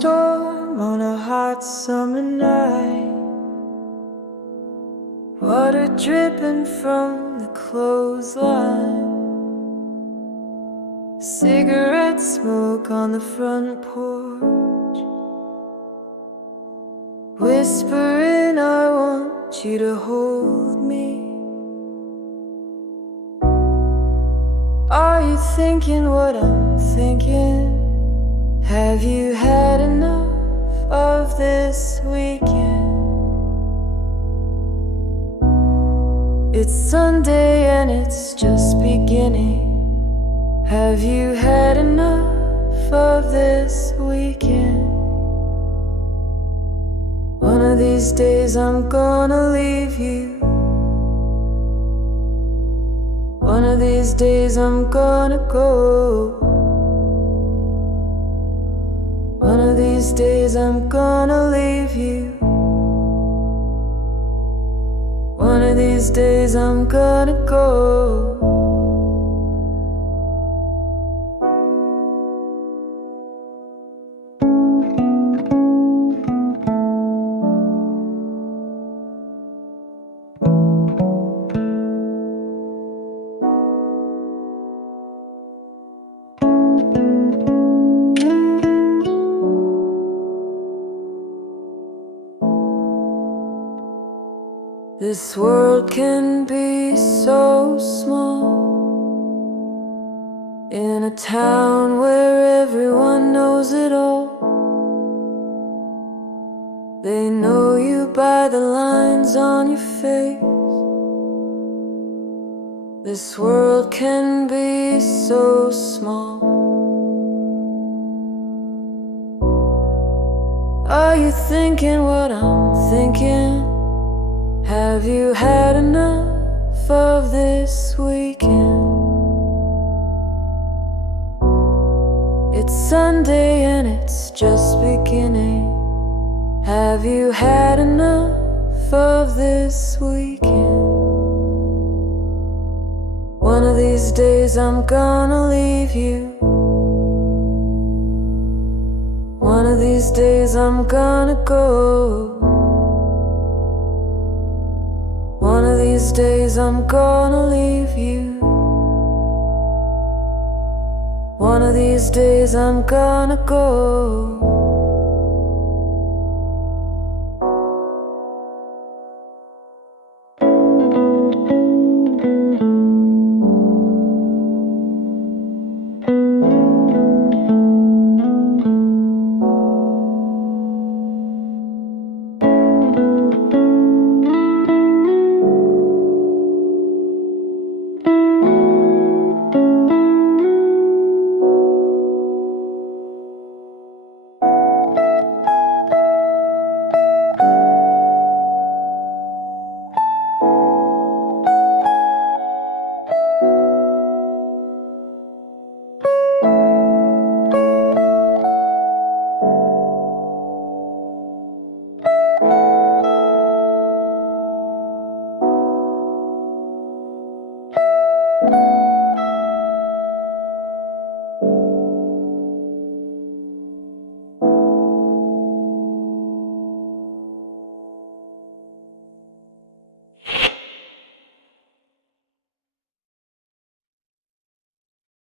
thunderstorm on a hot summer night. Water dripping from the clothesline. Cigarette smoke on the front porch. Whispering, I want you to hold me. Are you thinking what I'm thinking? Have you had enough of this weekend? It's Sunday and it's just beginning. Have you had enough of this weekend? One of these days I'm gonna leave you. One of these days I'm gonna go. One of these days I'm gonna leave you. One of these days I'm gonna go. This world can be so small, in a town where everyone knows it all. They know you by the lines on your face. This world can be so small. Are you thinking what I'm thinking? Have you had enough of this weekend? It's Sunday and it's just beginning. Have you had enough of this weekend? One of these days I'm gonna leave you. One of these days I'm gonna go. One of these days I'm gonna leave you. One of these days I'm gonna go.